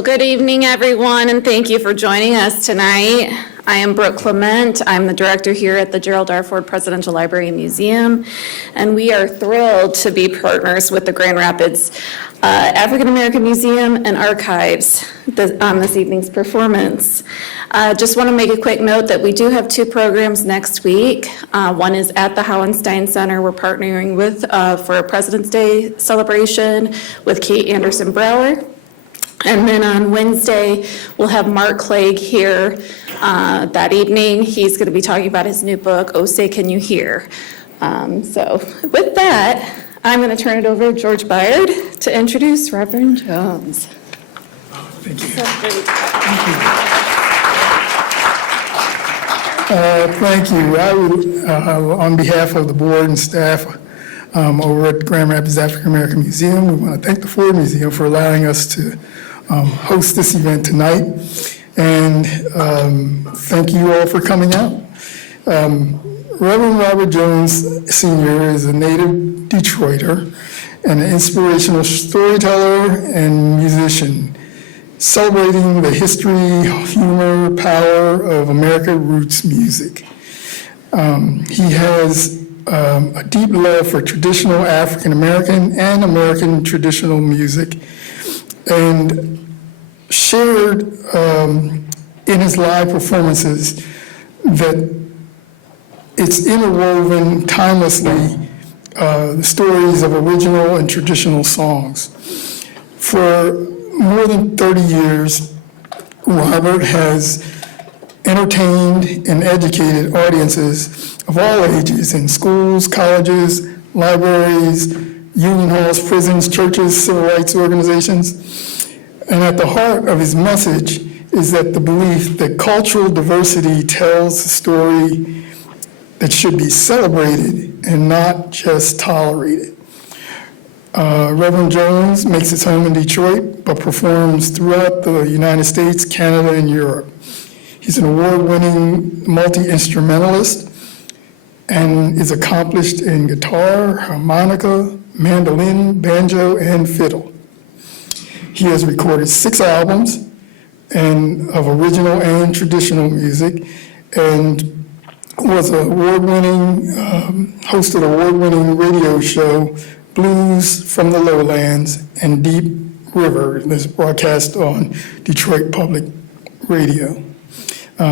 Well, good evening, everyone, and thank you for joining us tonight. I am Brooke Clement. I'm the director here at the Gerald R. Ford Presidential Library and Museum, and we are thrilled to be partners with the Grand Rapids African American Museum and Archives on this evening's performance. Just want to make a quick note that we do have two programs next week. One is at the Howenstein Center. We're partnering with for a President's Day celebration with Kate Anderson Brower. And then on Wednesday, we'll have Mark Clegg here that evening. He's going to be talking about his new book, Oh Say Can You Hear? So with that, I'm going to turn it over to George Byard to introduce Reverend Jones. Thank you. So great. Thank you. I would, on behalf of the board and staff over at Grand Rapids African American Museum, we want to thank the Ford Museum for allowing us to host this event tonight. And thank you all for coming out. Reverend Robert Jones Sr. is a native Detroiter and an inspirational storyteller and musician, celebrating the history, humor, power of American roots music. He has a deep love for traditional African American and American traditional music, and shared in his live performances that it's interwoven timelessly the stories of original and traditional songs. For more than 30 years, Robert has entertained and educated audiences of all ages in schools, colleges, libraries, union halls, prisons, churches, civil rights organizations. And at the heart of his message is that the belief that cultural diversity tells a story that should be celebrated and not just tolerated. Reverend Jones makes his home in Detroit, but performs throughout the United States, Canada, and Europe. He's an award-winning multi-instrumentalist and is accomplished in guitar, harmonica, mandolin, banjo, and fiddle. He has recorded 6 albums of original and traditional music, and was an hosted award-winning radio show, Blues from the Lowlands and Deep River, that's broadcast on Detroit Public Radio.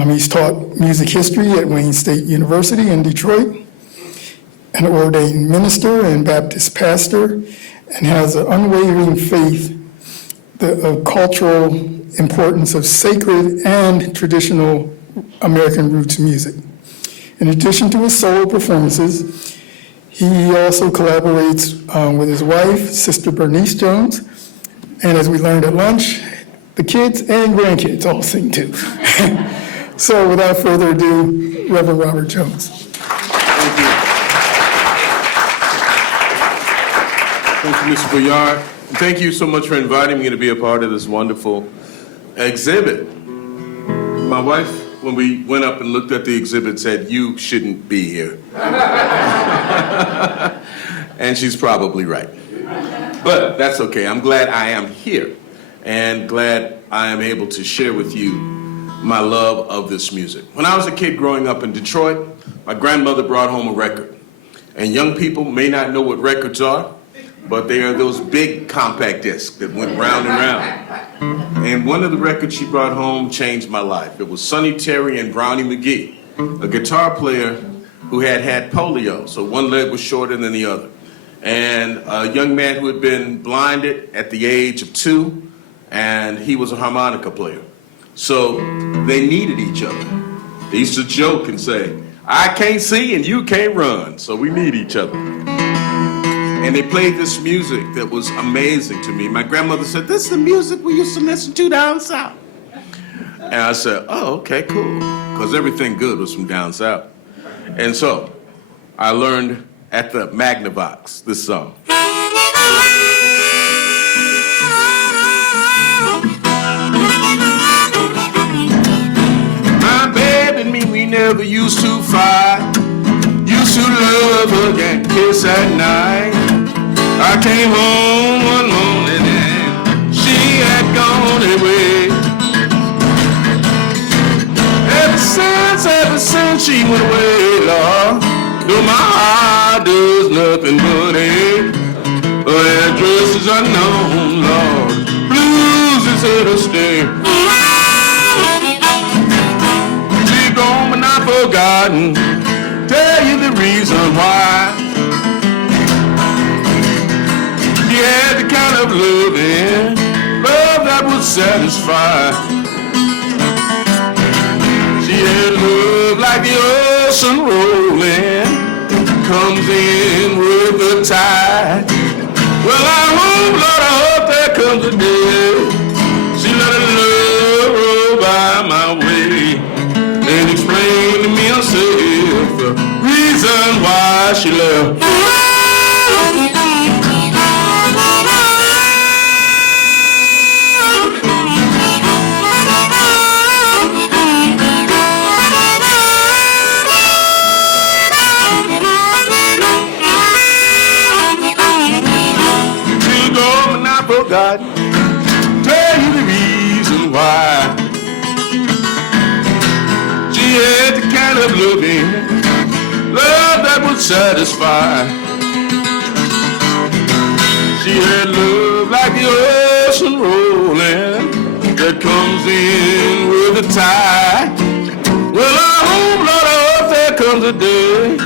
He's taught music history at Wayne State University in Detroit, an ordained minister and Baptist pastor, and has an unwavering faith of cultural importance of sacred and traditional American roots music. In addition to his solo performances, he also collaborates with his wife, Sister Bernice Jones, and as we learned at lunch, the kids and grandkids all sing too. So without further ado, Reverend Robert Jones. Thank you. Thank you, Mr. Boyard. Thank you so much for inviting me to be a part of this wonderful exhibit. My wife, when we went up and looked at the exhibit, said, "You shouldn't be here." And she's probably right. But that's okay. I'm glad I am here and glad I am able to share with you my love of this music. When I was a kid growing up in Detroit, my grandmother brought home a record. And young people may not know what records are, but they are those big compact discs that went round and round. And one of the records she brought home changed my life. It was Sonny Terry and Brownie McGee, a guitar player who had polio, so one leg was shorter than the other. And a young man who had been blinded at the age of 2, and he was a harmonica player. So they needed each other. They used to joke and say, "I can't see and you can't run, so we need each other." And they played this music that was amazing to me. My grandmother said, "This is the music we used to listen to down south." And I said, "Oh, okay, cool," because everything good was from down south. And so I learned at the Magnavox this song. My baby and me, we never used to fight. Used to love, hug, and kiss at night. I came home one morning and she had gone away. she went away, Lord. Though my heart does nothing but ache. Her address is unknown, Lord. Blues is here to stay. She gone but not forgotten. Tell you the reason why. She had the kind of love that would satisfy. She had love like the ocean rolling, comes in with the tide. Well, I hope, Lord, I hope there comes a day she let her love roll by my way and explain to me herself the reason why she left. God, tell you the reason why. She had the kind of love that would satisfy. She had love like the ocean rolling that comes in with the tide. Well, I hope, Lord, I hope there comes a day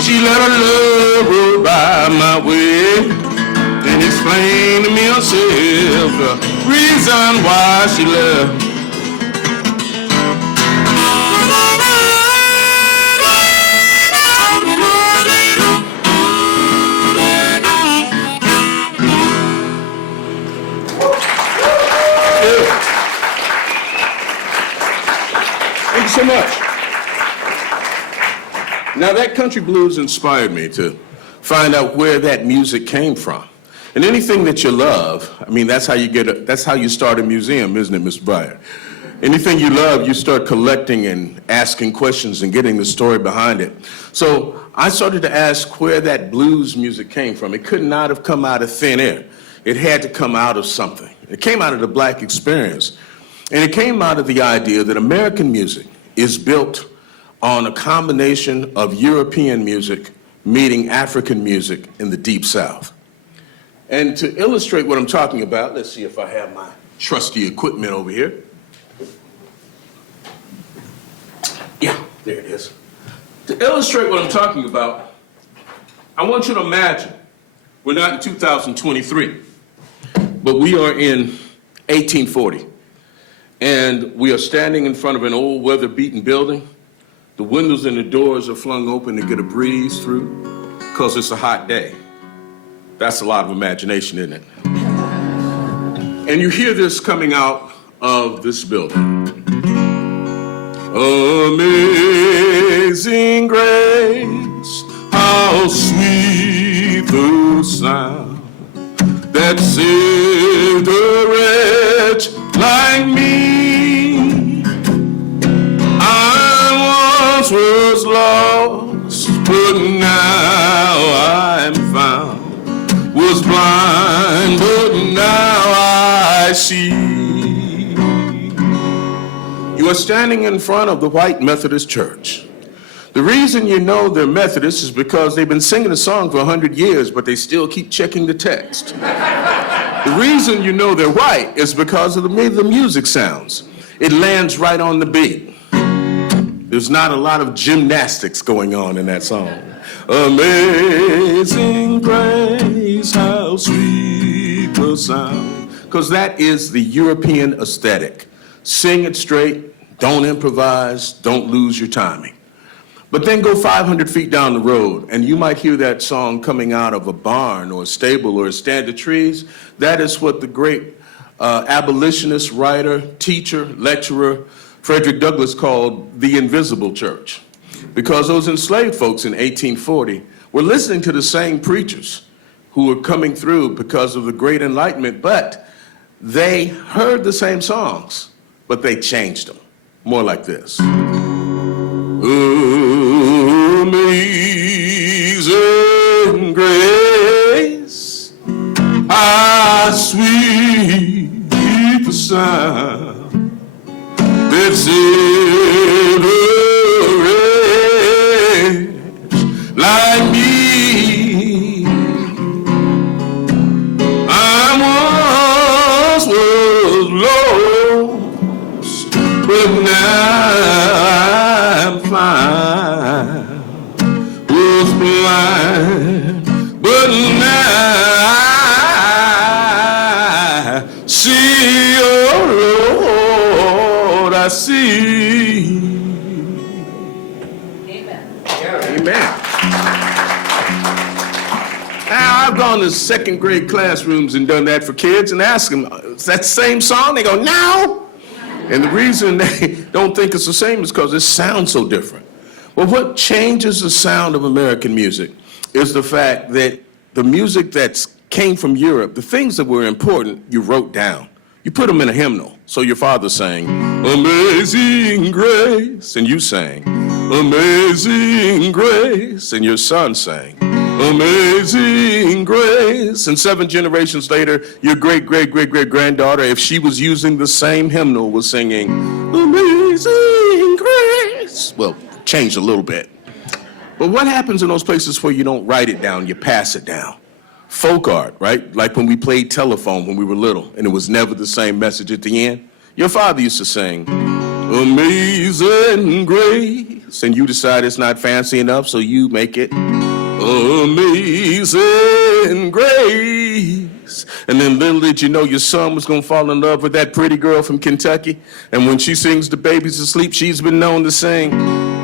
she let her love roll by my way and explain to me herself the reason why she left. Thank you so much. Now, that country blues inspired me to find out where that music came from. And anything that you love, I mean, that's how you start a museum, isn't it, Mr. Byer? Anything you love, you start collecting and asking questions and getting the story behind it. So I started to ask where that blues music came from. It could not have come out of thin air. It had to come out of something. It came out of the black experience. And it came out of the idea that American music is built on a combination of European music meeting African music in the Deep South. And to illustrate what I'm talking about, let's see if I have my trusty equipment over here. Yeah, there it is. To illustrate what I'm talking about, I want you to imagine we're not in 2023, but we are in 1840. And we are standing in front of an old weather-beaten building. The windows and the doors are flung open to get a breeze through because it's a hot day. That's a lot of imagination, isn't it? And you hear this coming out of this building. Amazing grace, how sweet the sound that saved a wretch like me. I once was lost, but now I'm found. Was blind, but now I see. You are standing in front of the white Methodist church. The reason you know they're Methodist is because they've been singing a song for 100 years, but they still keep checking the text. The reason you know they're white is because of the way the music sounds. It lands right on the beat. There's not a lot of gymnastics going on in that song. Amazing grace, how sweet the sound. Because that is the European aesthetic. Sing it straight, don't improvise, don't lose your timing. But then go 500 feet down the road, and you might hear that song coming out of a barn or a stable or a stand of trees. That is what the great abolitionist, writer, teacher, lecturer, Frederick Douglass called the invisible church. Because those enslaved folks in 1840 were listening to the same preachers who were coming through because of the Great Enlightenment, but they heard the same songs, but they changed them. More like this. Amazing grace, how sweet the sound that saved a I see. Amen. Now, I've gone to second grade classrooms and done that for kids and asked them, is that the same song? They go, no. And the reason they don't think it's the same is because it sounds so different. Well, what changes the sound of American music is the fact that the music that came from Europe, the things that were important, you wrote down. You put them in a hymnal. So your father sang, Amazing Grace, and you sang, Amazing Grace, and your son sang, Amazing Grace. And 7 generations later, your great-great-great-great-granddaughter, if she was using the same hymnal, was singing, Amazing Grace. Well, changed a little bit. But what happens in those places where you don't write it down, you pass it down? Folk art, right? Like when we played telephone when we were little, and it was never the same message at the end. Your father used to sing, Amazing Grace, and you decide it's not fancy enough, so you make it Amazing Grace. And then little did you know your son was going to fall in love with that pretty girl from Kentucky, and when she sings The Baby's Asleep, she's been known to sing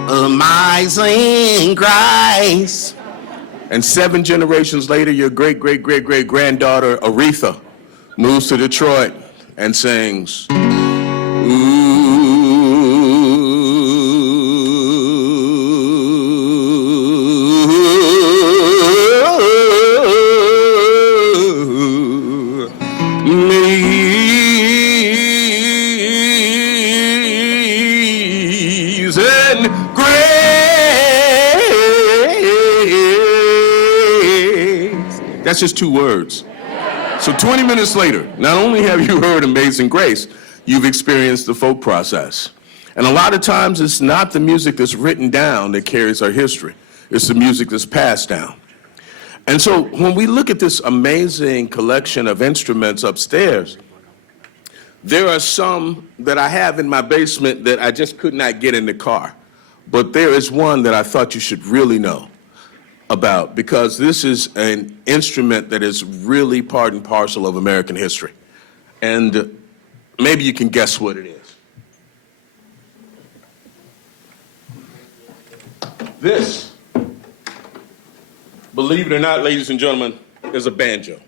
Amazing Grace. And 7 generations later, your great-great-great-great-granddaughter, Aretha, moves to Detroit and sings, Amazing Grace. That's just 2 words. So 20 minutes later, not only have you heard Amazing Grace, you've experienced the folk process. And a lot of times it's not the music that's written down that carries our history. It's the music that's passed down. And so when we look at this amazing collection of instruments upstairs, there are some that I have in my basement that I just could not get in the car. But there is one that I thought you should really know about, because this is an instrument that is really part and parcel of American history. And maybe you can guess what it is. This, believe it or not, ladies and gentlemen, is a banjo.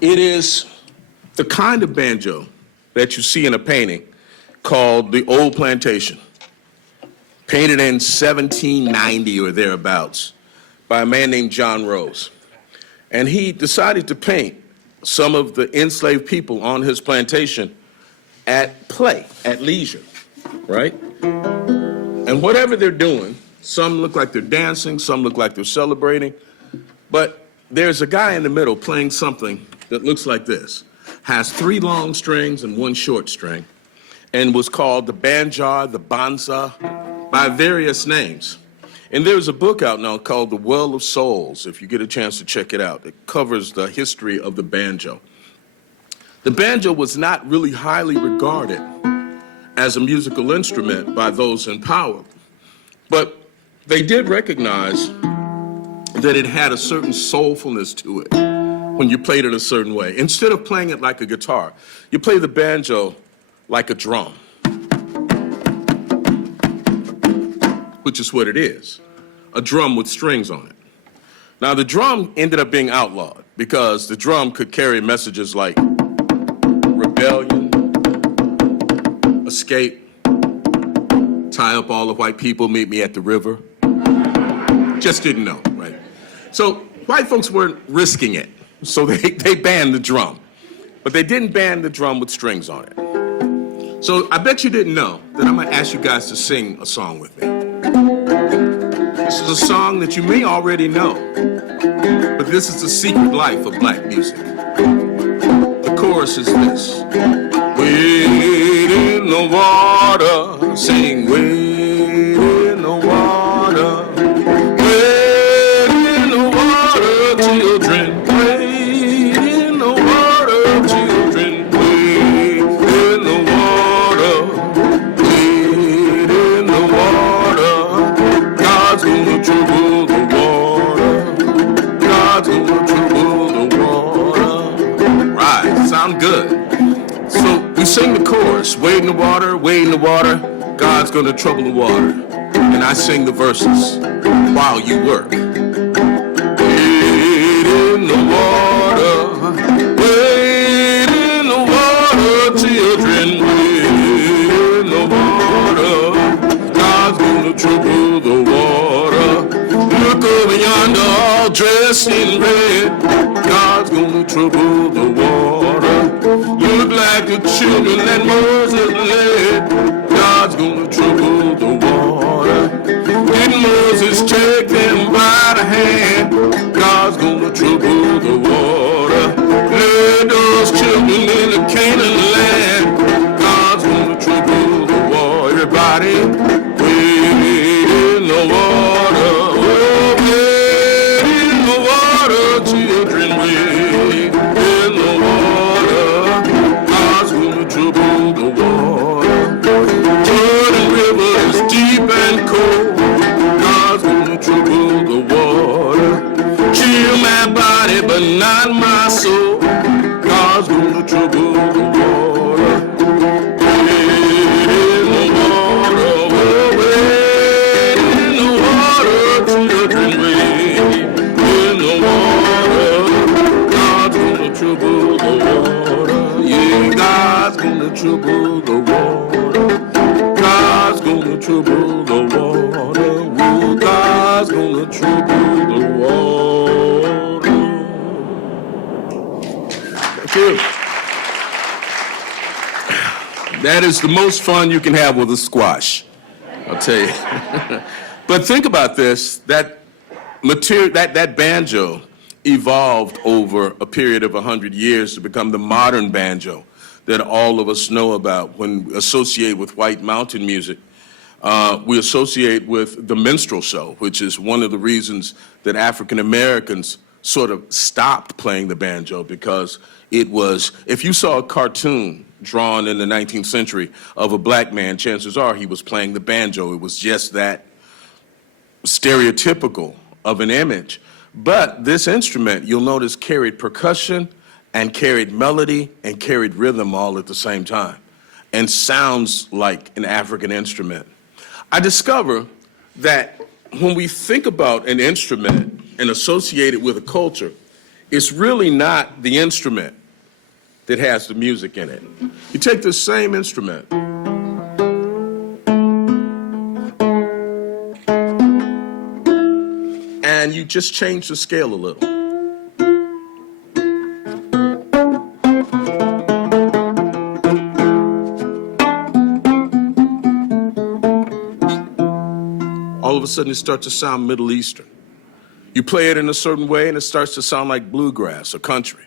It is the kind of banjo that you see in a painting called The Old Plantation, painted in 1790 or thereabouts by a man named John Rose. And he decided to paint some of the enslaved people on his plantation at play, at leisure, right? And whatever they're doing, some look like they're dancing, some look like they're celebrating, but there's a guy in the middle playing something that looks like this, has 3 long strings and 1 short string, and was called the banjar, the banza, by various names. And there's a book out now called The Well of Souls, if you get a chance to check it out. It covers the history of the banjo. The banjo was not really highly regarded as a musical instrument by those in power, but they did recognize that it had a certain soulfulness to it when you played it a certain way. Instead of playing it like a guitar, you play the banjo like a drum, which is what it is, a drum with strings on it. Now, the drum ended up being outlawed because the drum could carry messages like rebellion, escape, tie up all the white people, meet me at the river. Just didn't know, right? So white folks weren't risking it, so they banned the drum. But they didn't ban the drum with strings on it. So I bet you didn't know that I'm gonna ask you guys to sing a song with me. This is a song that you may already know, but this is the secret life of black music. The chorus is this. Wade in the water, sing wade in the water. Wade in the water, children, wade in the water, children, wade in the water, wade in the water. God's gonna trouble the water, God's gonna trouble the water. Right, sound good. So we sing the chorus. just wade in the water, wade in the water. God's gonna trouble the water. And I sing the verses while you work. Wade in the water, wade in the water, children, wade in the water. God's gonna trouble the water. Look over yonder, all dressed in red. God's gonna trouble the water. Look like the children that Moses led. God's gonna trouble the water. Did Moses take them by the hand? God's gonna trouble the water. Led those children in the Canaan land. God's gonna trouble the water. Everybody, wade in the water. Oh, wade in the water, children, wade in the water. God's gonna trouble the water. Jordan River is deep and cold. God's gonna trouble the water. Chill my body, but not my soul. God's gonna trouble the water. Wade in the water, oh, wade in the water, children, wade in the water. God's gonna trouble the water. Yeah, God's gonna trouble the water. God's gonna trouble the water. Ooh, God's gonna trouble the water. Thank you. That is the most fun you can have with a squash, I'll tell you. But think about this, that banjo evolved over a period of 100 years to become the modern banjo that all of us know about. When we associate with white mountain music, we associate with the minstrel show, which is one of the reasons that African Americans sort of stopped playing the banjo, because it was, if you saw a cartoon drawn in the 19th century of a black man, chances are he was playing the banjo. It was just that stereotypical of an image. But this instrument, you'll notice, carried percussion and carried melody and carried rhythm all at the same time, and sounds like an African instrument. I discover that when we think about an instrument and associate it with a culture, it's really not the instrument that has the music in it. You take the same instrument and you just change the scale a little. All of a sudden it starts to sound Middle Eastern. You play it in a certain way and it starts to sound like bluegrass or country.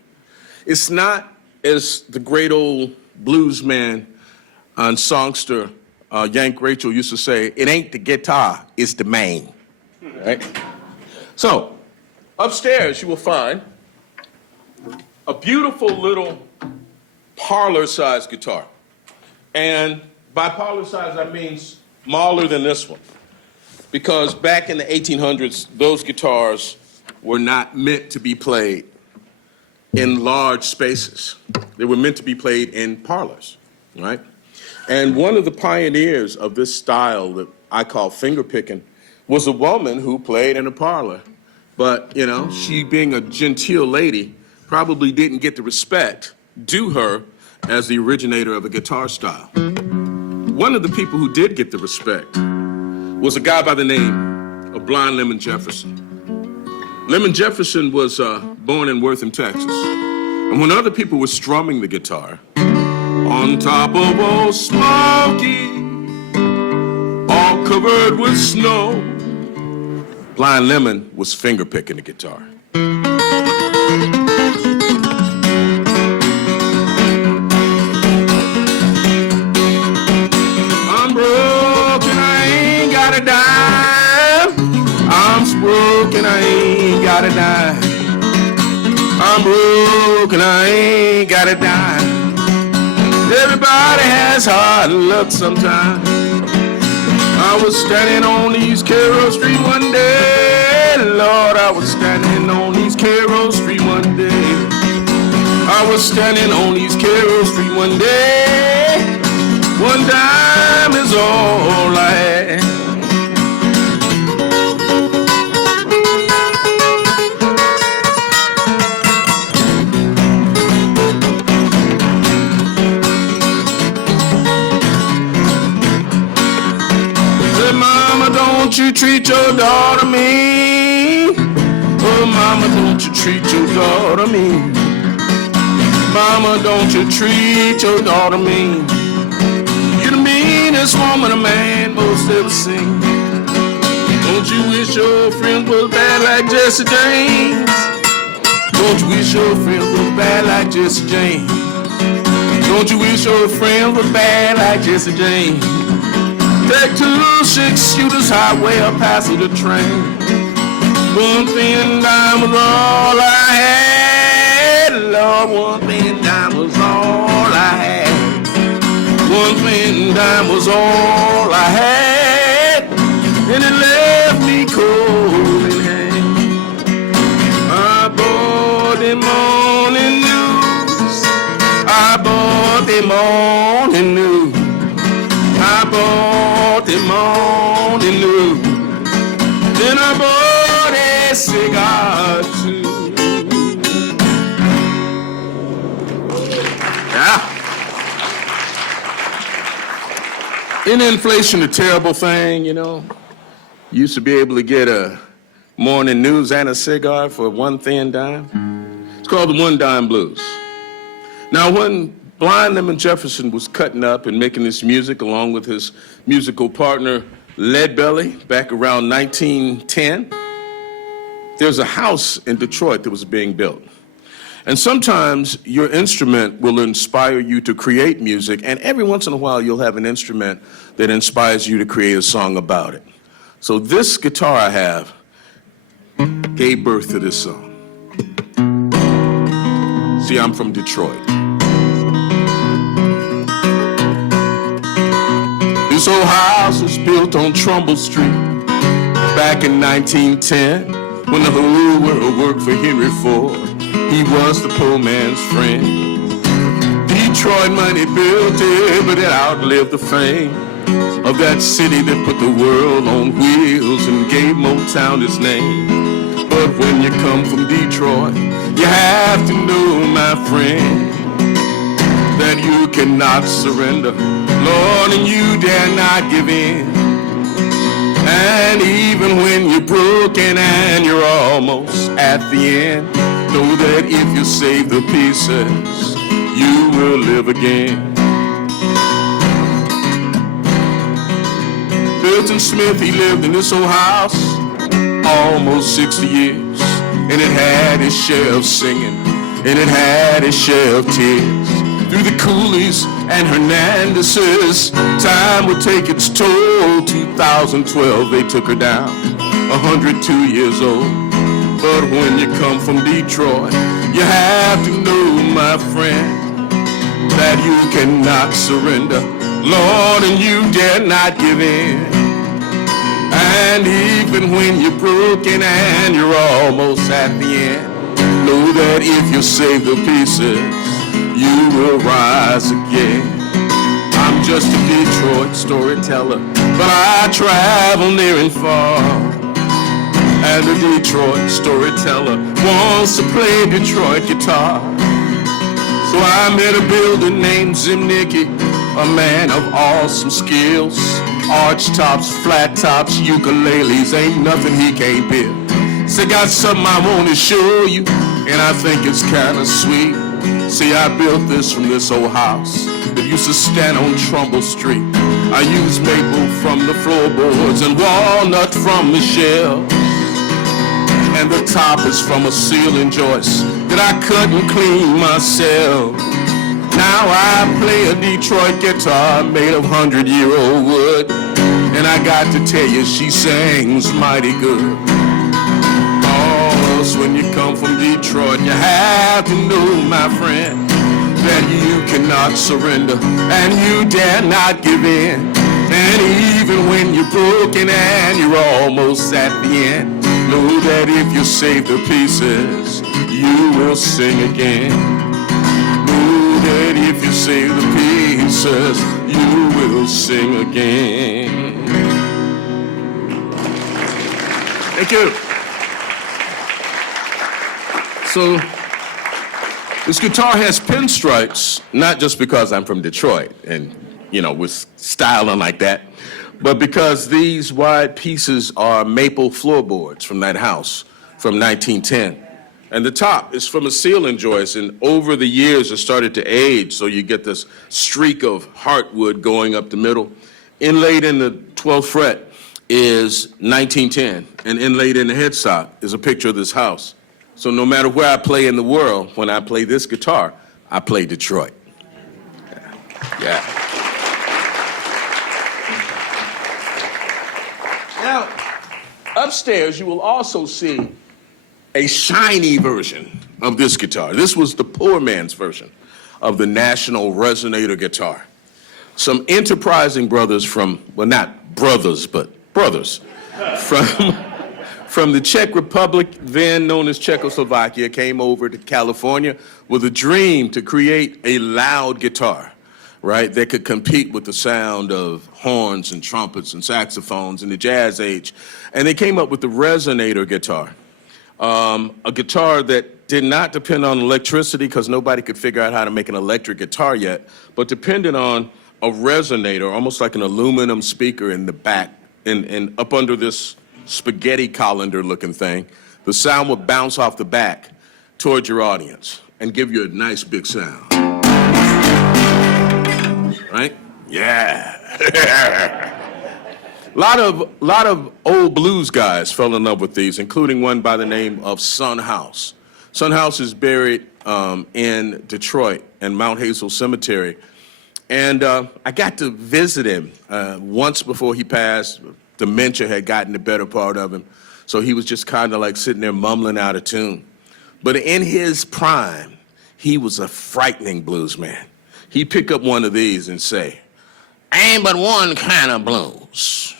It's not, as the great old blues man and songster Yank Rachel used to say, it ain't the guitar, it's the main. Right? So, upstairs you will find a beautiful little parlor-sized guitar. And by parlor-sized, I mean smaller than this one. Because back in the 1800s, those guitars were not meant to be played in large spaces. They were meant to be played in parlors, right? And one of the pioneers of this style that I call finger picking was a woman who played in a parlor. But, you know, she being a genteel lady probably didn't get the respect due her as the originator of the guitar style. One of the people who did get the respect was a guy by the name of Blind Lemon Jefferson. Lemon Jefferson was born in Wortham, Texas. And when other people were strumming the guitar, on top of Old Smoky, all covered with snow, Blind Lemon was finger picking the guitar. I'm broken, I ain't got a dime. I'm broken, I ain't got a dime. I'm broken, I ain't got a dime. Everybody has hard luck sometimes. I was standing on East Carroll Street one day. Lord, I was standing on East Carroll Street one day. I was standing on East Carroll Street one day. don't you treat your daughter mean. Oh, mama, don't you treat your daughter mean. Mama, don't you treat your daughter mean. You're the meanest woman a man most ever seen. Don't you wish your friend was bad like Jesse James? Don't you wish your friend was bad like Jesse James? Don't you wish your friend was bad like Jesse James? Take 2 6-shooters, highway, a passenger train. One thin dime was all I had. Lord, one thin dime was all I had. One thin dime was all I had. And it left me cold in hand. I bought the morning news. I bought the morning news. I bought the morning news. Then I bought a cigar too. Yeah. Isn't inflation a terrible thing, you know? You used to be able to get a morning news and a cigar for 1 thin dime. It's called the 1 dime blues. Now, when Blind Lemon Jefferson was cutting up and making this music along with his musical partner Leadbelly back around 1910, there's a house in Detroit that was being built. And sometimes your instrument will inspire you to create music, and every once in a while you'll have an instrument that inspires you to create a song about it. So this guitar I have gave birth to this song. See, I'm from Detroit. This old house was built on Trumbull Street back in 1910 when the whole world worked for Henry Ford. He was the poor man's friend. Detroit money built it, but it outlived the fame of that city that put the world on wheels and gave Motown its name. But when you come from Detroit, you have to know, my friend, that you cannot surrender, Lord, and you dare not give in. And even when you're broken and you're almost at the end, know that if you save the pieces, you will live again. Milton Smith, he lived in this old house almost 60 years, and it had its share of singing, and it had its share of tears. Through the Coolies and Hernandez's, time would take its toll. 2012, they took her down, 102 years old. But when you come from Detroit, you have to know, my friend, that you cannot surrender, Lord, and you dare not give in. And even when you're broken and you're almost at the end, know that if you save the pieces, you will rise again. I'm just a Detroit storyteller, but I travel near and far. And the Detroit storyteller wants to play Detroit guitar. So I met a builder named Zimnicki, a man of awesome skills. Arch tops, flat tops, ukuleles, ain't nothing he can't build. Say, got something I want to show you, and I think it's kind of sweet. See, I built this from this old house that used to stand on Trumbull Street. I used maple from the floorboards and walnut from the shell. And the top is from a ceiling joist that I cut and clean myself. Now I play a Detroit guitar made of 100-year-old wood, and I got to tell you, she sings mighty good. Cause when you come from Detroit, you have to know, my friend, that you cannot surrender and you dare not give in. And even when you're broken and you're almost at the end, know that if you save the pieces, you will sing again. Know that if you save the pieces, you will sing again. Thank you. So, this guitar has pinstripes, not just because I'm from Detroit and, you know, with styling like that, But because these wide pieces are maple floorboards from that house from 1910. And the top is from a ceiling joist, and over the years it started to age, so you get this streak of heartwood going up the middle. Inlaid in the 12th fret is 1910, and inlaid in the headstock is a picture of this house. So no matter where I play in the world, when I play this guitar, I play Detroit. Yeah. Now, upstairs you will also see a shiny version of this guitar. This was the poor man's version of the National Resonator guitar. Some enterprising brothers from, well, not brothers, but brothers from the Czech Republic, then known as Czechoslovakia, came over to California with a dream to create a loud guitar, right, that could compete with the sound of horns and trumpets and saxophones in the jazz age. And they came up with the Resonator guitar. A guitar that did not depend on electricity because nobody could figure out how to make an electric guitar yet, but depended on a resonator, almost like an aluminum speaker in the back, and up under this spaghetti colander looking thing. The sound would bounce off the back towards your audience and give you a nice big sound. Right? Yeah. A lot of old blues guys fell in love with these, including one by the name of Son House. Son House is buried in Detroit in Mount Hazel Cemetery. And I got to visit him once before he passed. Dementia had gotten the better part of him. So he was just kind of like sitting there mumbling out of tune. But in his prime, he was a frightening blues man. He'd pick up one of these and say, "Ain't but one kind of blues.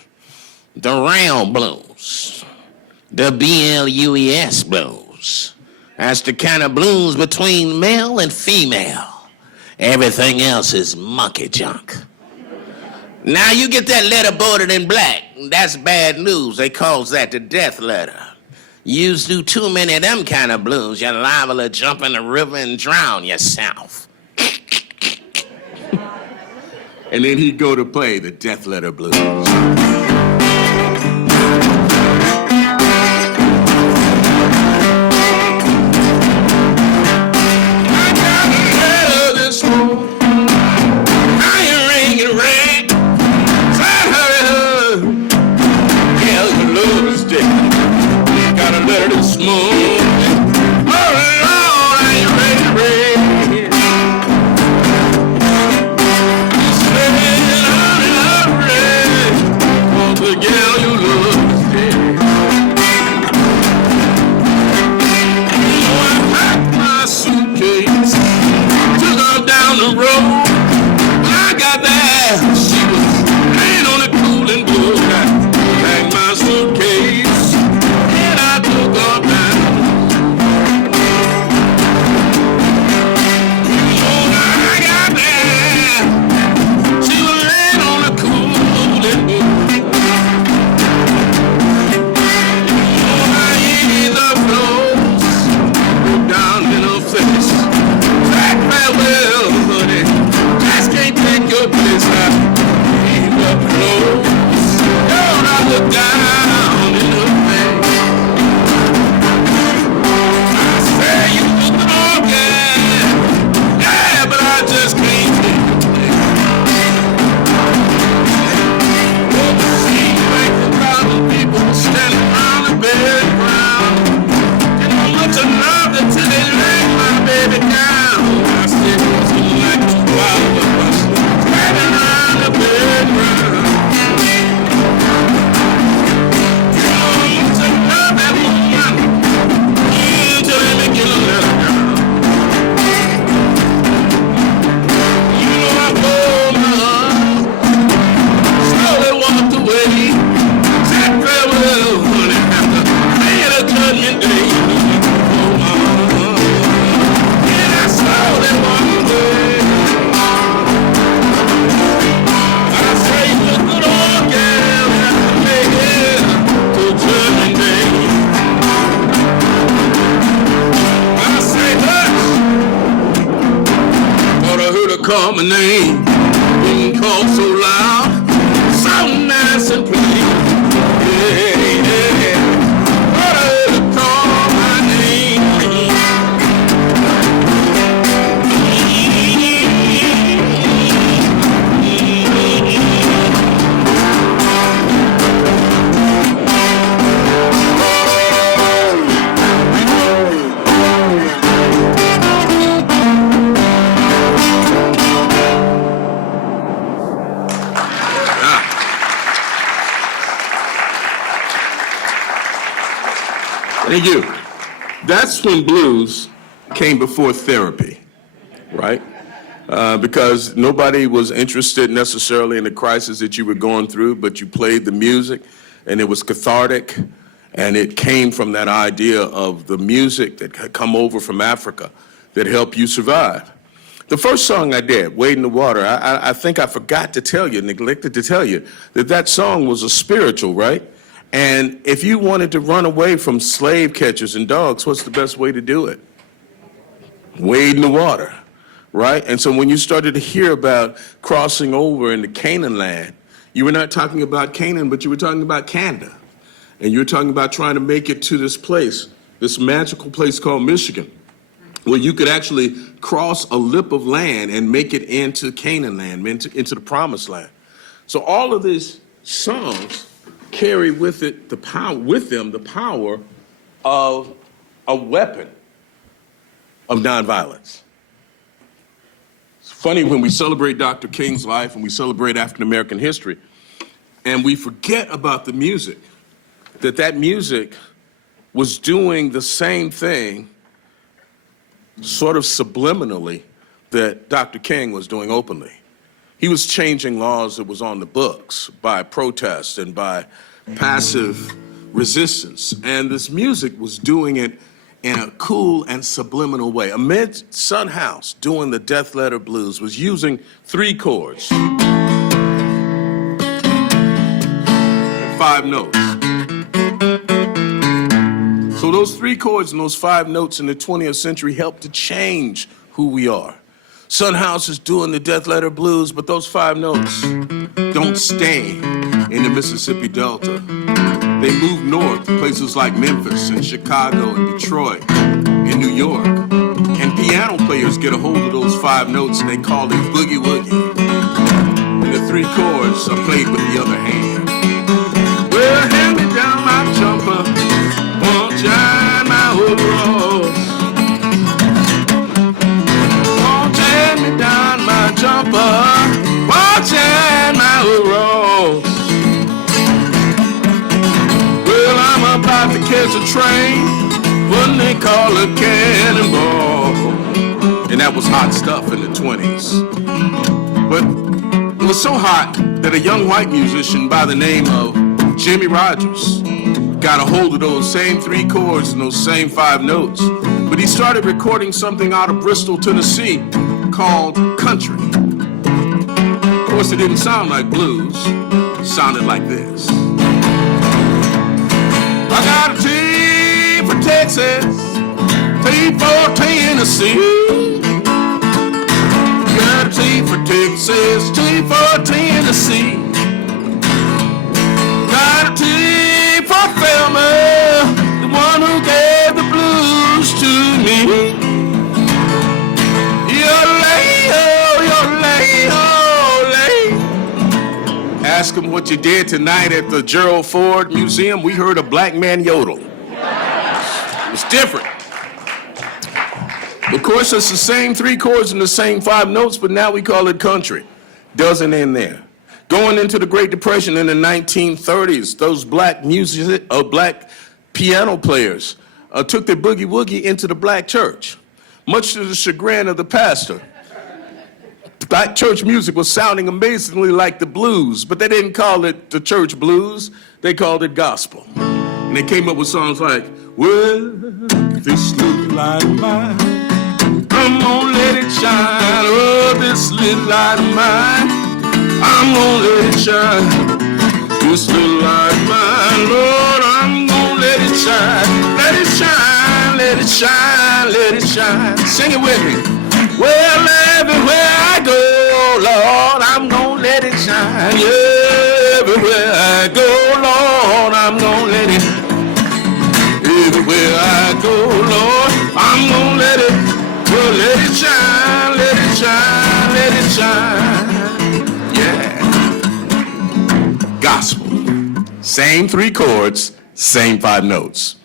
The round blues, the B-L-U-E-S blues. That's the kind of blues between male and female. Everything else is monkey junk. Now you get that letter bordered in black, that's bad news. They calls that the death letter. You do too many of them kind of blues, you're liable to jump in the river and drown yourself." And then he'd go to play the death letter blues. Just can't take your place. Thank you. That's when blues came before therapy, right? Because nobody was interested necessarily in the crisis that you were going through, but you played the music, and it was cathartic, and it came from that idea of the music that had come over from Africa that helped you survive. The first song I did, Wade in the Water, I think I forgot to tell you, neglected to tell you, that song was a spiritual, right? And if you wanted to run away from slave catchers and dogs, what's the best way to do it? Wade in the water, right? And so when you started to hear about crossing over into Canaan land, you were not talking about Canaan, but you were talking about Canada. And you were talking about trying to make it to this place, this magical place called Michigan, where you could actually cross a lip of land and make it into Canaan land, into the promised land. So all of these songs carry with it the power of a weapon of nonviolence. It's funny when we celebrate Dr. King's life and we celebrate African American history, and we forget about the music, that music was doing the same thing sort of subliminally that Dr. King was doing openly. He was changing laws that was on the books by protest and by passive resistance. And this music was doing it in a cool and subliminal way. Amid Son House doing the Death Letter Blues was using 3 chords, 5 notes. So those 3 chords and those 5 notes in the 20th century helped to change who we are. Son House is doing the Death Letter Blues, but those 5 notes don't stay in the Mississippi Delta. They move north to places like Memphis and Chicago and Detroit and New York. And piano players get a hold of those 5 notes and they call it boogie woogie. And the 3 chords are played with the other hand. Well, hand me down my jumper, won't you iron my overalls? Down my jumper, watching my overalls. Well, I'm about to catch a train, what they call a cannonball. And that was hot stuff in the 20s. But it was so hot that a young white musician by the name of Jimmy Rogers got a hold of those same 3 chords and those same 5 notes. But he started recording something out of Bristol, Tennessee, called country. Of course, it didn't sound like blues. It sounded like this. I got a T for Texas, T for Tennessee. Got a T for Texas, T for Tennessee. Got a T for Thelma, the one who gave the blues to me. Ask him what you did tonight at the Gerald Ford Museum. We heard a black man yodel. It was different. Of course, it's the same 3 chords and the same 5 notes, but now we call it country. Doesn't end there. Going into the Great Depression in the 1930s, those black piano players took their boogie woogie into the black church, much to the chagrin of the pastor. Black church music was sounding amazingly like the blues, but they didn't call it the church blues, they called it gospel. And they came up with songs like, well, this little light of mine, I'm gonna let it shine. Oh, this little light of mine, I'm gonna let it shine. This little light of mine, Lord, I'm gonna let it shine. Let it shine, let it shine, let it shine. Sing it with me. Well, everywhere I go, Lord, I'm gonna let it shine. Yeah, everywhere I go, Lord, I'm gonna let it. Everywhere I go, Lord, I'm gonna let it. Well, let it shine, let it shine, let it shine. Yeah. Gospel. Same 3 chords, same 5 notes.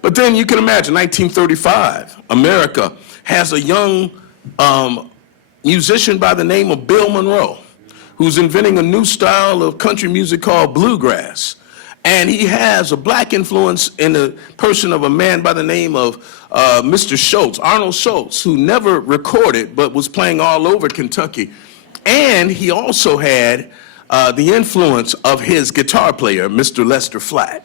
But then you can imagine 1935, America has a young musician by the name of Bill Monroe, who's inventing a new style of country music called bluegrass. And he has a black influence in the person of a man by the name of Mr. Schultz, Arnold Schultz, who never recorded but was playing all over Kentucky. And he also had the influence of his guitar player, Mr. Lester Flatt.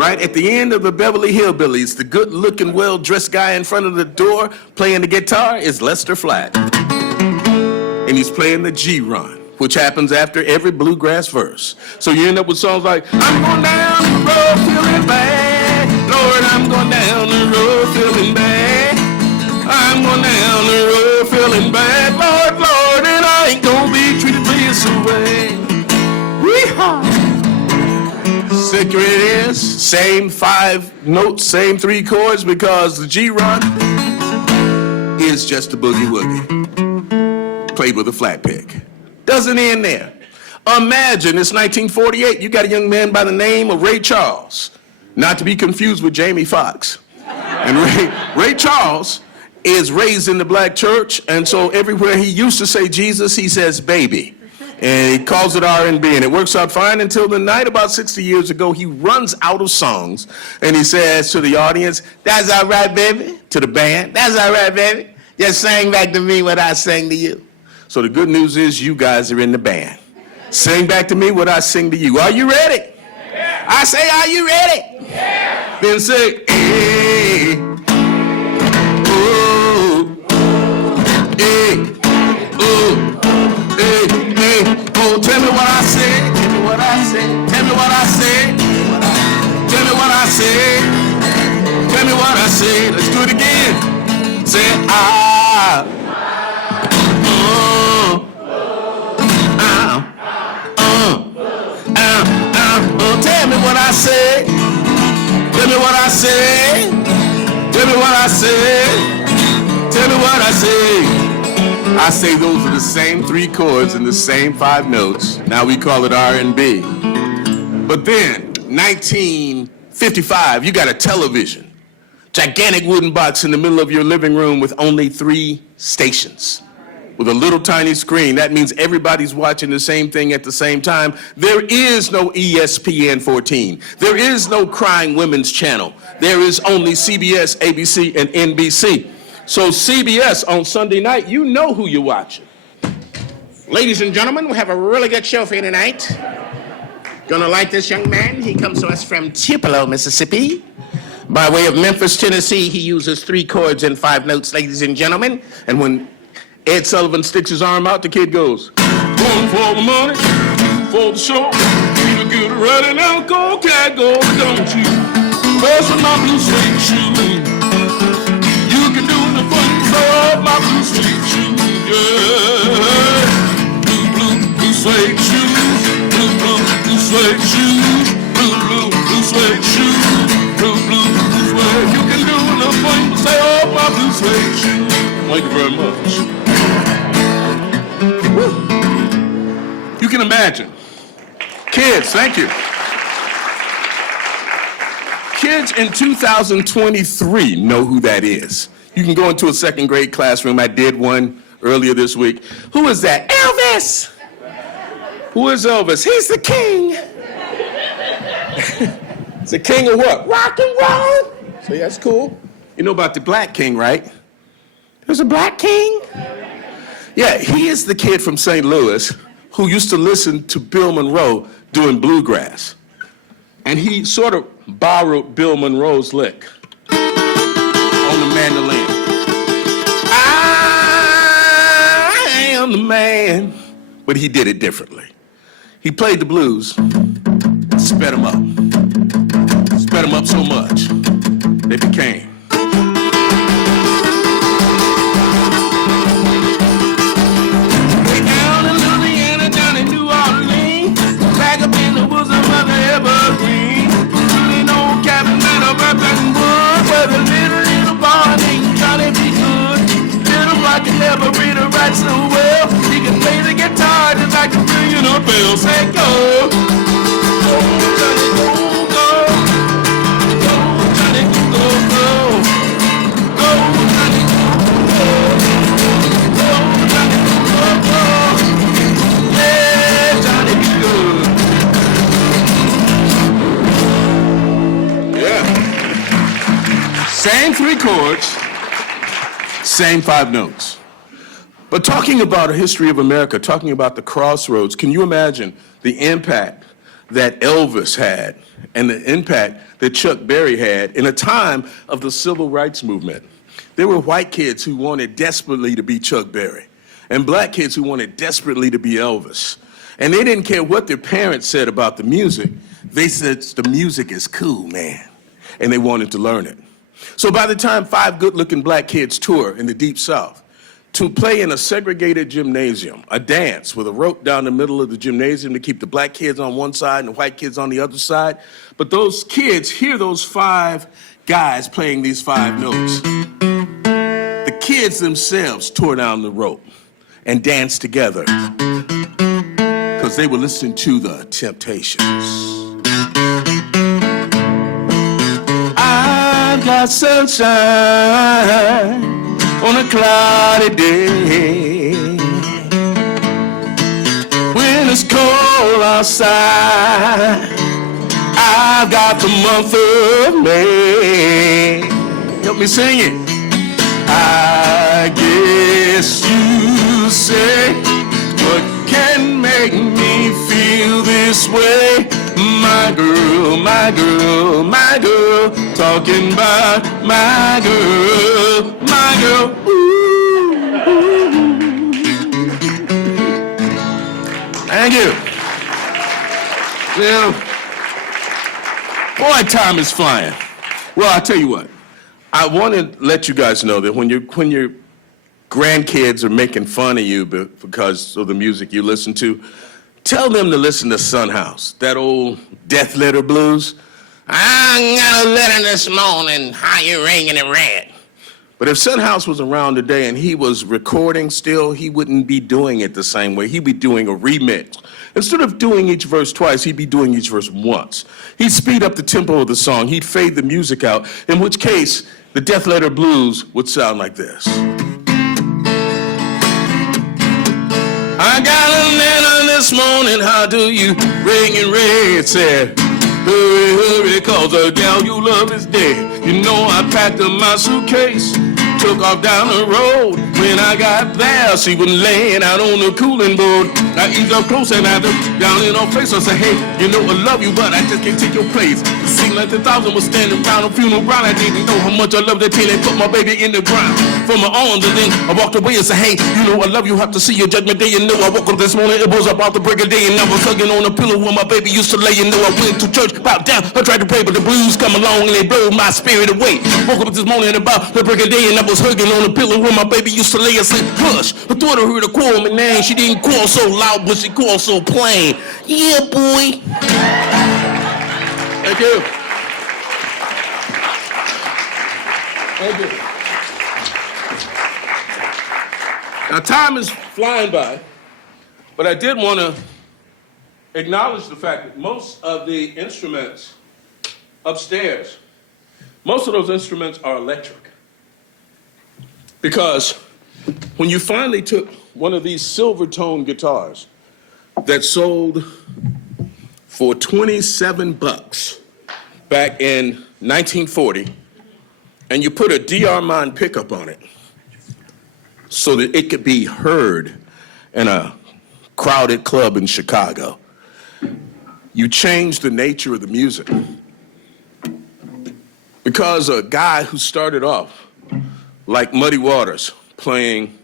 Right at the end of the Beverly Hillbillies, the good-looking, well-dressed guy in front of the door playing the guitar is Lester Flatt. And he's playing the G run, which happens after every bluegrass verse. So you end up with songs like, I'm going down the road feeling bad. Lord, I'm going down the road feeling bad. I'm going down the road feeling bad. Lord, Lord, and I ain't gonna be treated this way. Weehaw! Secret is, same 5 notes, same 3 chords, because the G run is just a boogie woogie, played with a flat pick. Doesn't end there. Imagine it's 1948. You got a young man by the name of Ray Charles, not to be confused with Jamie Foxx. And Ray Charles is raised in the black church, and so everywhere he used to say Jesus, he says baby. And he calls it R&B, and it works out fine until the night about 60 years ago, he runs out of songs, and he says to the audience, that's all right, baby, to the band, that's all right, baby, just sing back to me what I sang to you. So the good news is you guys are in the band. Sing back to me what I sing to you. Are you ready? Yeah. I say, are you ready? Yeah. Then say, hey, oh, hey, oh, hey, hey, oh, tell me what I say, tell me what I say, tell me what I say, tell me what I say, tell me what I say. Let's do it again. Say, tell me what I say. Tell me what I say. Tell me what I say. Tell me what I say. I say those are the same 3 chords and the same 5 notes. Now we call it R&B. But then, 1955, you got a television. Gigantic wooden box in the middle of your living room with only 3 stations. With a little tiny screen. That means everybody's watching the same thing at the same time. There is no ESPN 14. There is no Crying Women's Channel. There is only CBS, ABC, and NBC. So CBS on Sunday night, you know who you're watching. Ladies and gentlemen, we have a really good show for you tonight. Gonna like this young man. He comes to us from Tupelo, Mississippi. By way of Memphis, Tennessee, he uses 3 chords and 5 notes, ladies and gentlemen. And when Ed Sullivan sticks his arm out, the kid goes, 1 for the money, 2 for the show. Feel good running out, go, cat, go, don't you? Where's my blue suede shoe? You can do the things of my blue suede shoe, yeah. Blue suede shoes, blue suede shoes, blue suede shoes, blue suede. You can do the things of my blue suede shoes. Thank you very much. Woo. You can imagine. Kids, thank you. Kids in 2023 know who that is. You can go into a 2nd grade classroom. I did one earlier this week. Who is that? Elvis! Who is Elvis? He's the king. He's the king of what? Rock and roll. So that's cool. You know about the black king, right? There's a black king? Yeah, he is the kid from St. Louis who used to listen to Bill Monroe doing bluegrass. And he sort of borrowed Bill Monroe's lick on the mandolin. I am the man. But he did it differently. He played the blues, sped them up. Sped them up so much, they became. Never read or write so well. He can play the guitar just like a million bells. Say go, go, Johnny, go, go, go, Johnny, go, go, go, Johnny, go, go, go, Johnny, go, go, yeah, Johnny, be good. Same 3 chords, same 5 notes. But talking about a history of America, talking about the crossroads, can you imagine the impact that Elvis had and the impact that Chuck Berry had in a time of the civil rights movement? There were white kids who wanted desperately to be Chuck Berry and black kids who wanted desperately to be Elvis. And they didn't care what their parents said about the music. They said the music is cool, man. And they wanted to learn it. So by the time 5 good-looking black kids tour in the Deep South, to play in a segregated gymnasium, a dance with a rope down the middle of the gymnasium to keep the black kids on one side and the white kids on the other side. But those kids hear those 5 guys playing these 5 notes. The kids themselves tore down the rope and danced together because they were listening to the Temptations. I've got sunshine on a cloudy day, when it's cold outside, I've got the month of May. Help me sing it. I guess you say, what can make me feel this way? My girl, my girl, my girl, talking about my girl, my girl. Ooh, ooh. Thank you. Well, boy, time is flying. Well, I tell you what, I want to let you guys know that when your grandkids are making fun of you because of the music you listen to, tell them to listen to Son House, that old Death Letter Blues. I got a letter this morning, how you ringing it red. But if Son House was around today and he was recording still, he wouldn't be doing it the same way. He'd be doing a remix. Instead of doing each verse twice, he'd be doing each verse once. He'd speed up the tempo of the song. He'd fade the music out, in which case the Death Letter Blues would sound like this. I got a letter this morning, how do you ring it red? Said, hurry, hurry, cause the gal you love is dead. You know I packed up my suitcase, took off down the road. When I got there, she was laying out on the cooling board. I eased up close and I looked down in her face. I said, hey, you know I love you, but I just can't take your place. It seemed like the 1,000 was standing around a funeral ground. I didn't know how much I loved that till they put my baby in the ground. From my arms, and then I walked away and said, hey, you know I love you, have to see your judgment day. You know I woke up this morning, it was about the break of day, and I was hugging on a pillow where my baby used to lay. You know I went to church, bowed down, I tried to pray, but the blues come along and they blow my spirit away. Woke up this morning about the break of day, and I was hugging on a pillow where my baby used to lay. I said, hush, I thought I heard her call my name. She didn't call so loud, but she called so plain. Yeah, boy. Thank you. Thank you. Now, time is flying by, but I did want to acknowledge the fact that most of the instruments upstairs, most of those instruments are electric. Because when you finally took one of these silver tone guitars that sold for $27 back in 1940, and you put a D-Armand pickup on it so that it could be heard in a crowded club in Chicago, you changed the nature of the music. Because a guy who started off like Muddy Waters, playing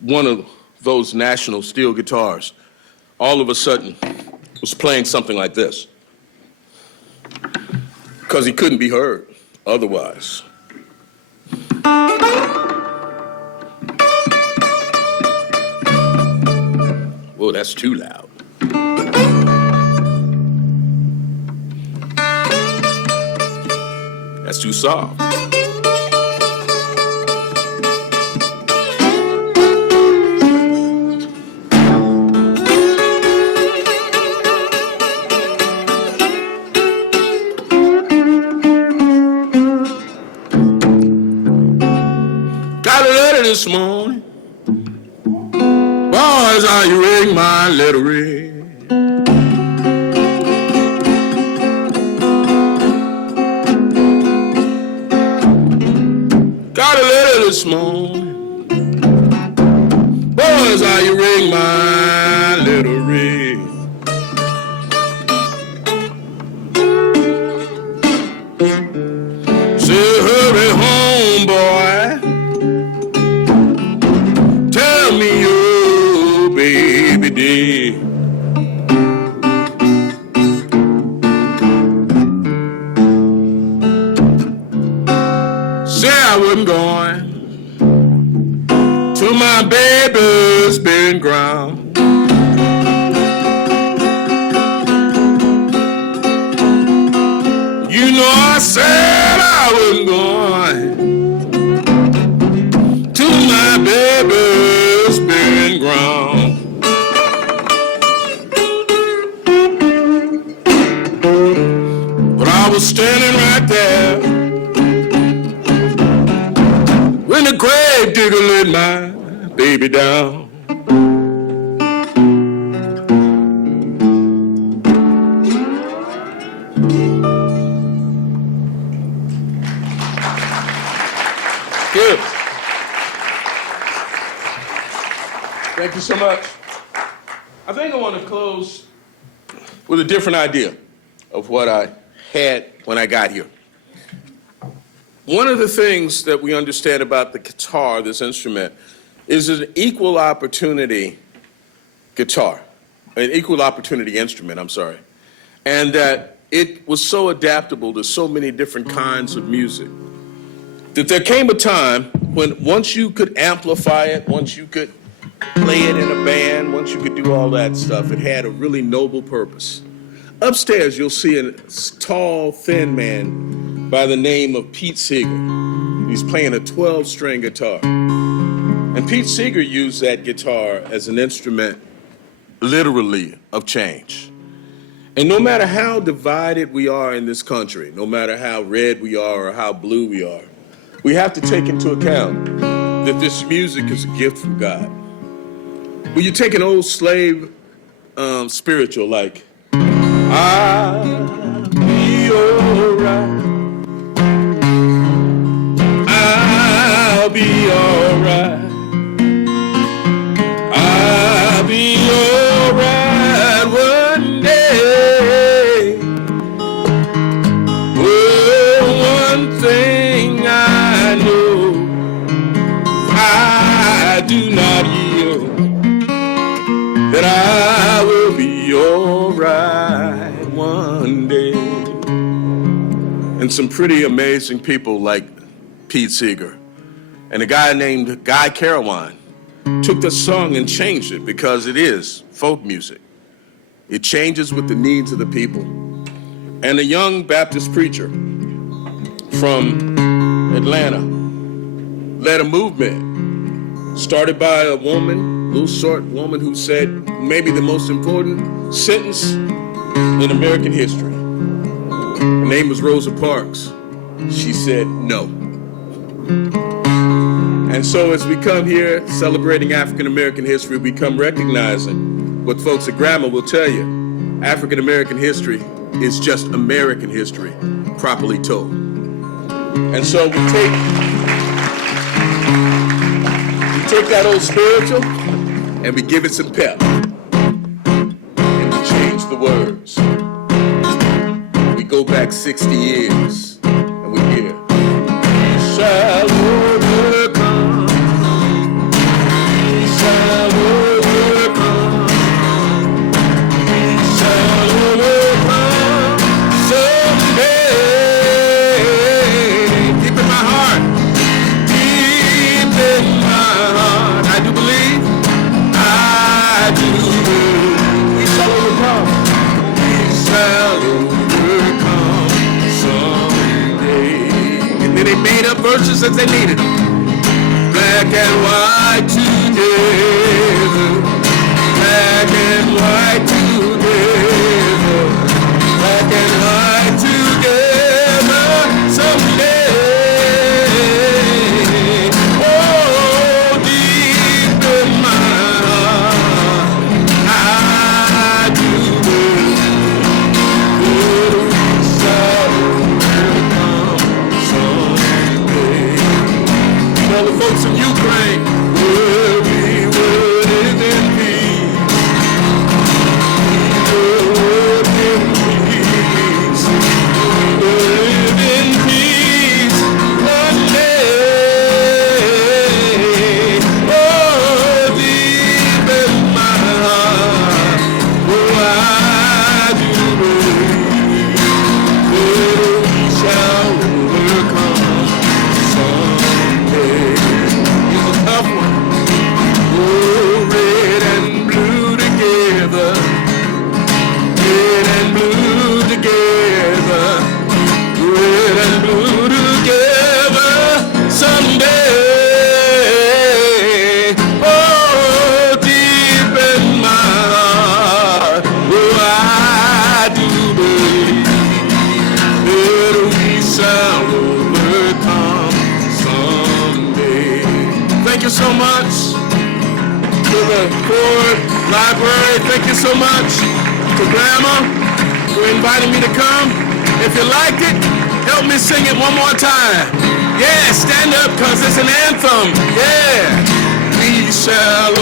one of those national steel guitars, all of a sudden was playing something like this, because he couldn't be heard otherwise. Whoa, that's too loud. That's too soft. This morning, boys, how you ring my letter red? this morning. Boys, how you ring my little ring? Say, hurry home, boy. Tell me your baby dear. Say I wasn't going till my baby's been ground. You know I said I wasn't going till my baby's been ground. But I was standing right there when the grave digger laid my baby down. Good. Thank you so much. I think I want to close with a different idea of what I had when I got here. One of the things that we understand about the guitar, this instrument, is an equal opportunity guitar, an equal opportunity instrument, I'm sorry, and that it was so adaptable to so many different kinds of music that there came a time when once you could amplify it, once you could play it in a band, once you could do all that stuff, it had a really noble purpose. Upstairs, you'll see a tall, thin man by the name of Pete Seeger. He's playing a 12-string guitar. And Pete Seeger used that guitar as an instrument, literally, of change. And no matter how divided we are in this country, no matter how red we are or how blue we are, we have to take into account that this music is a gift from God. When you take an old slave spiritual like, I'll be alright, I'll be alright, I'll be alright one day. Oh, one thing I know, I do not yield, that I will be alright one day. And some pretty amazing people like Pete Seeger and a guy named Guy Carawan took the song and changed it because it is folk music. It changes with the needs of the people. And a young Baptist preacher from Atlanta led a movement started by a woman, little short woman who said maybe the most important sentence in American history. Her name was Rosa Parks. She said no. And so as we come here celebrating African American history, we come recognizing what folks at Grandma will tell you. African American history is just American history, properly told. And so we take that old spiritual and we give it some pep. And we change the words. We go back 60 years and we hear, we shall overcome, we shall overcome, we shall overcome someday. Deep in my heart, deep in my heart, I do believe, I do believe we shall overcome, we shall overcome someday. And then they made up verses as they needed them. Black and white together, black and white together, black and white together someday. Oh, deep in my heart, I do believe that we shall overcome someday. All the folks so much to Grandma for inviting me to come. If you liked it, help me sing it one more time. Yeah, stand up, cause it's an anthem. Yeah. We shall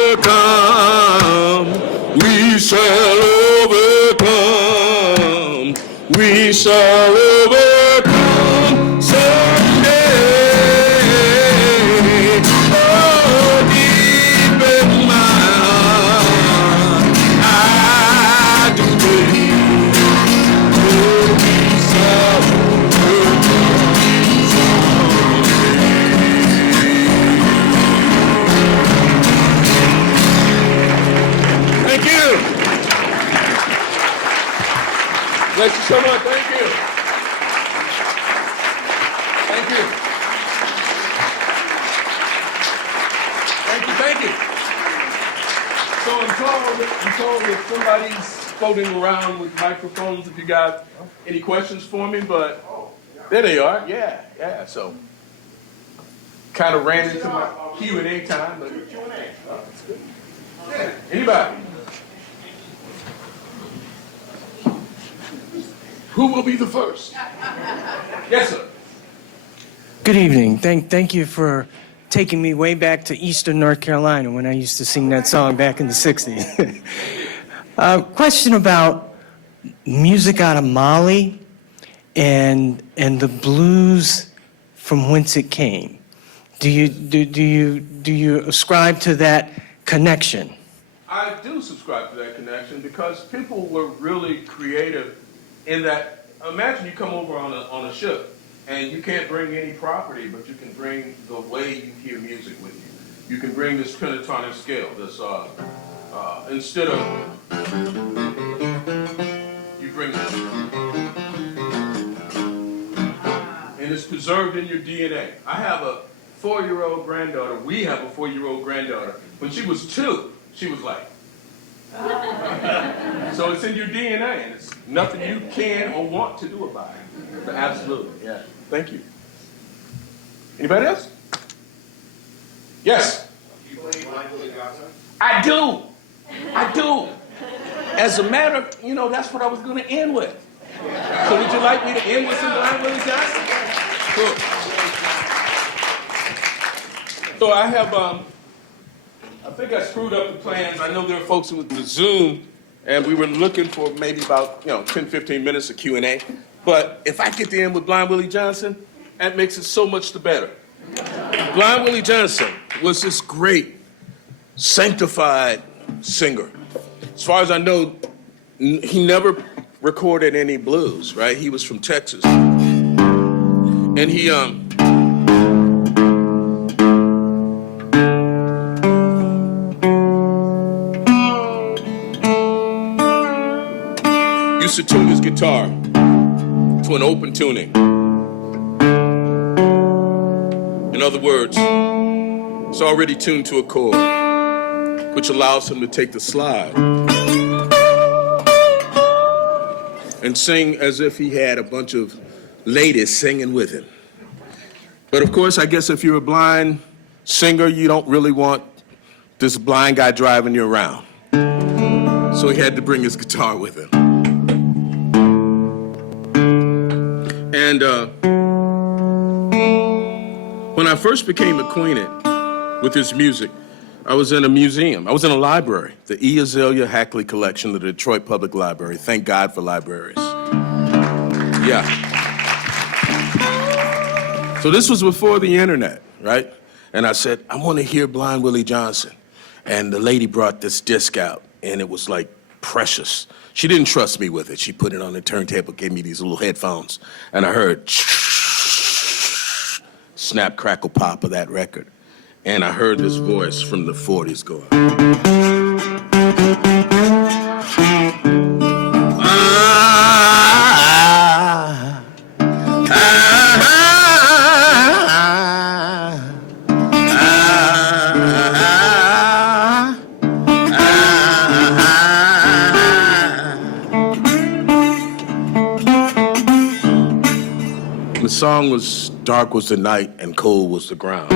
overcome. We shall overcome. We shall overcome someday. Oh, deep in my heart, I do believe. Oh, we shall overcome someday. Thank you. Thank you so much. Thank you. Thank you. Thank you. Thank you. So I'm told that somebody's floating around with microphones if you got any questions for me, but there they are. Yeah. So kind of ran into my Q&A time, but that's good. Yeah. Anybody? Who will be the first? Yes, sir. Good evening. Thank you for taking me way back to Eastern North Carolina when I used to sing that song back in the 60s. Question about music out of Mali and the blues from whence it came. Do you ascribe to that connection? I do subscribe to that connection because people were really creative in that. Imagine you come over on a ship and you can't bring any property, but you can bring the way you hear music with you. You can bring this pentatonic scale. This instead of you bring this, and it's preserved in your DNA. I have a 4-year-old granddaughter. We have a 4-year-old granddaughter. When she was 2, she was like. So it's in your DNA, and it's nothing you can or want to do about it. But absolutely, yeah. Thank you. Anybody else? Yes. You believe Blind Willie Johnson? I do. As a matter of, that's what I was going to end with. So would you like me to end with some Blind Willie Johnson? Cool. So I have, I think I screwed up the plans. I know there are folks with the Zoom, and we were looking for maybe about 10, 15 minutes of Q&A. But if I get to end with Blind Willie Johnson, that makes it so much the better. Blind Willie Johnson was this great, sanctified singer. As far as I know, he never recorded any blues, right? He was from Texas. And he used to tune his guitar to an open tuning. In other words, it's already tuned to a chord, which allows him to take the slide and sing as if he had a bunch of ladies singing with him. But of course, I guess if you're a blind singer, you don't really want this blind guy driving you around. So he had to bring his guitar with him. And when I first became acquainted with his music, I was in a museum. I was in a library, the E. Azalea Hackley Collection, the Detroit Public Library. Thank God for libraries. Yeah. So this was before the internet, right? And I said, I want to hear Blind Willie Johnson. And the lady brought this disc out, and it was like precious. She didn't trust me with it. She put it on the turntable, gave me these little headphones, and I heard snap, crackle, pop of that record. And I heard this voice from the 40s going. The song was Dark Was the Night and Cold Was the Ground.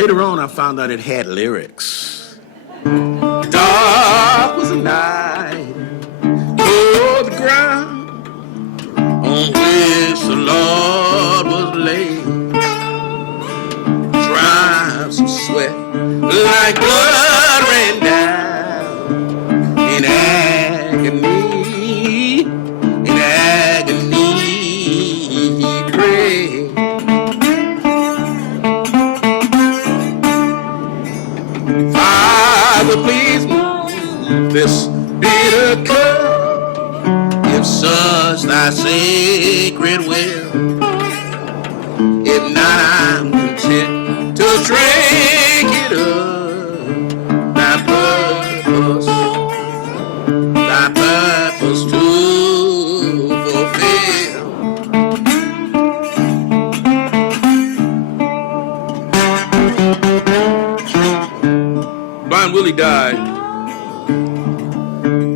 Later on, I found out it had lyrics. Dark was the night, oh, the ground on which the Lord was laid. Drops of sweat like blood ran down in agony, he prayed. Father, please move this bitter cup, if such thy sacred will. If not, I'm content to drink it up. Thy purpose to fulfill. Blind Willie died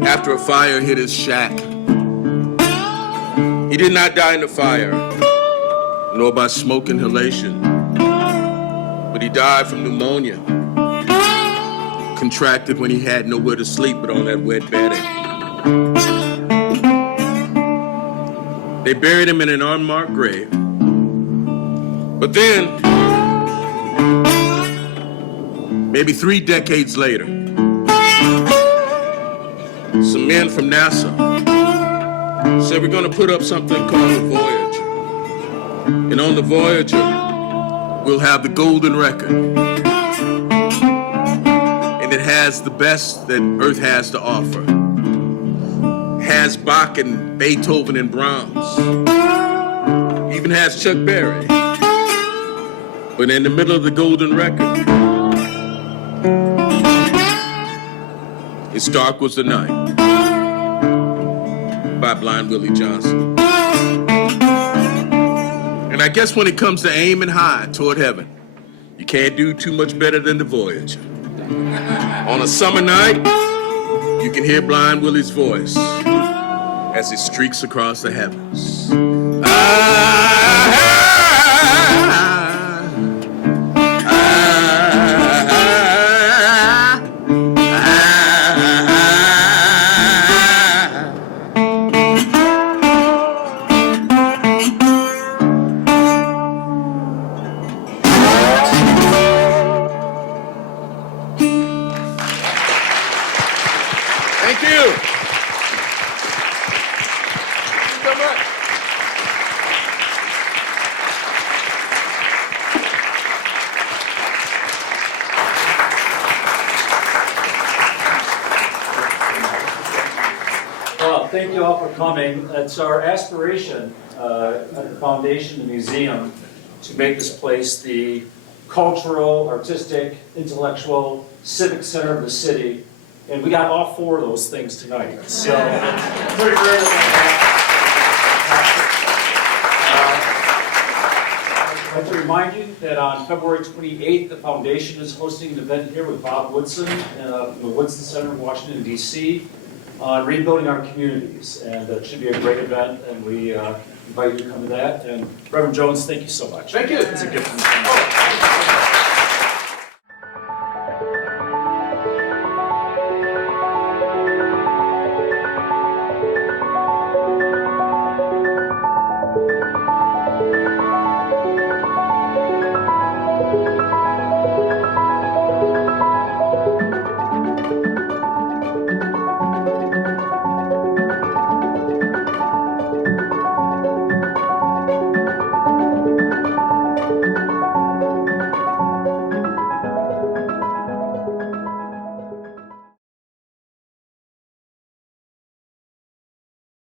after a fire hit his shack. He did not die in the fire, nor by smoke inhalation, but he died from pneumonia, contracted when he had nowhere to sleep but on that wet bedding. They buried him in an unmarked grave. But then, maybe 3 decades later, some men from NASA said, we're going to put up something called the Voyager. And on the Voyager, we'll have the golden record. And it has the best that Earth has to offer. Has Bach and Beethoven and Brahms. Even has Chuck Berry. But in the middle of the golden record, It's Dark Was the Night by Blind Willie Johnson. And I guess when it comes to aiming high toward heaven, you can't do too much better than the Voyager. On a summer night, you can hear Blind Willie's voice as he streaks across the heavens. Thank you. Thank you so much. Well, thank you all for coming. It's our aspiration at the foundation, the museum, to make this place the cultural, artistic, intellectual, civic center of the city. And we got all 4 of those things tonight. So, pretty rare I'd like to remind you that on February 28th, the foundation is hosting an event here with Bob Woodson in the Woodson Center in Washington, D.C. on rebuilding our communities. And it should be a great event, and we invite you to come to that. And Reverend Jones, thank you so much. Thank you. It's a gift from the